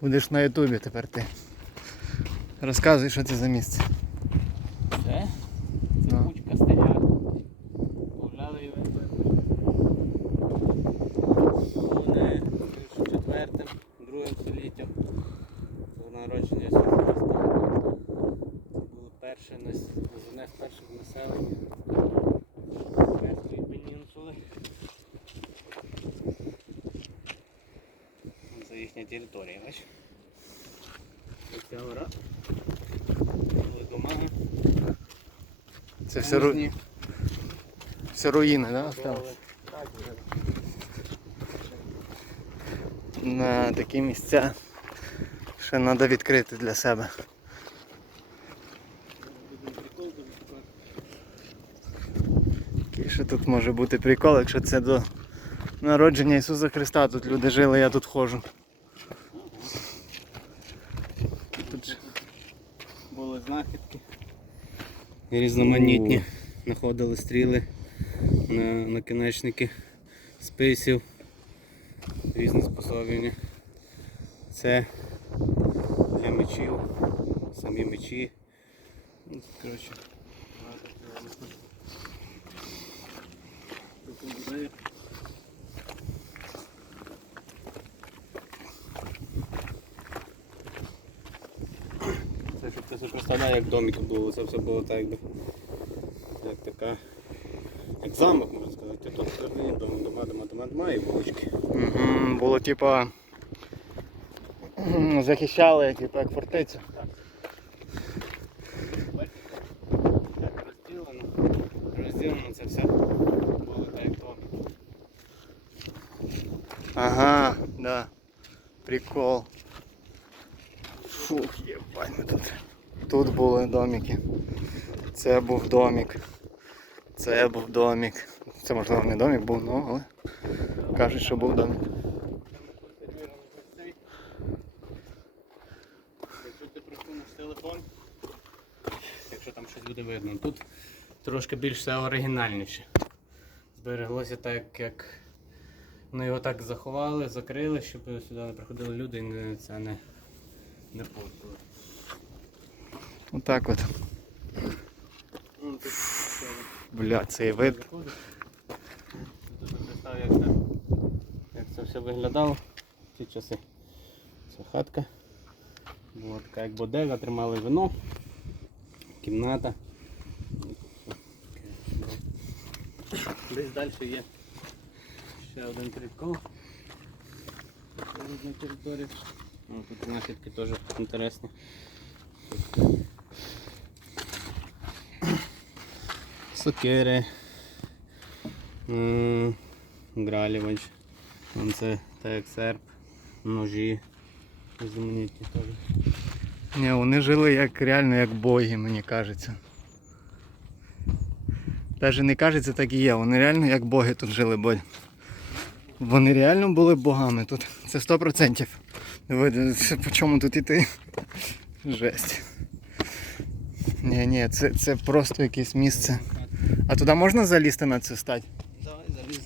Будеш на ютубі тепер ти. Розказуй, що це за місце. Це? Це Ну. кучка стеляр. Гуляли і Вони між четвертим, другим століттям. Це народження Ісуса Христа. Це було перше нас- одне з перших населень Кримської пенінсули. Це їхня територія, бачиш? Ось ця гора. Були дома. Це все, ру... Різні. все руїни, да? осталось? Так. На такі місця ще треба відкрити для себе. Який ще тут може бути прикол, якщо це до народження Ісуса Христа. Тут люди жили, я тут ходжу. Тут ж- Були знахідки. Різноманітні. Знаходили стріли на накінечники списів. Різні способлення. Це для мечів, самі мечі. Ну, тут, коротше. Тут Це щоб ти собі представляє, як домик було, це все було так якби. Як така. Як замок, можна сказати. Тут всередині дома, дома, дома, дома, дома і вулички. Було типа захищали, типа як фортецю. Так розділено. Розділено це все було так як домик. Ага, да. Прикол. Фух, єбать ми тут. Тут були домики. Це був домик. Це був домик. Це можливо не домик був, ну але кажуть, що був домик. Якщо ти просунеш телефон, якщо там щось буде видно, тут трошки більш все оригінальніше. Збереглося так, як вони його так заховали, закрили, щоб сюди не приходили люди і не- це не, не портили. Отак от. Ну, Бля, цей вид. як це, як це все виглядало в ті часи. Це хатка. Була така як бодега, тримали вино, кімната. Десь далі є ще один прикол. На території. Ну, тут знахідки теж інтересні. Сокири. Гралівач. Це так серп, ножі. Різноманітні теж. Ні, вони жили як реально як боги, мені кажеться. Навіть не кажеться, так і є. Вони реально як боги тут жили, бо вони реально були богами тут. Це 100%. Ви, по чому тут іти? Жесть. Ні, ні, це, це просто якесь місце. А туди можна залізти на цю стать? Давай заліз.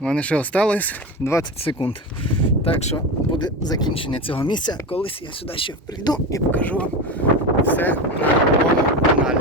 У мене ще осталось 20 секунд. Так що буде закінчення цього місця. Колись я сюди ще прийду і покажу вам все на моєму каналі.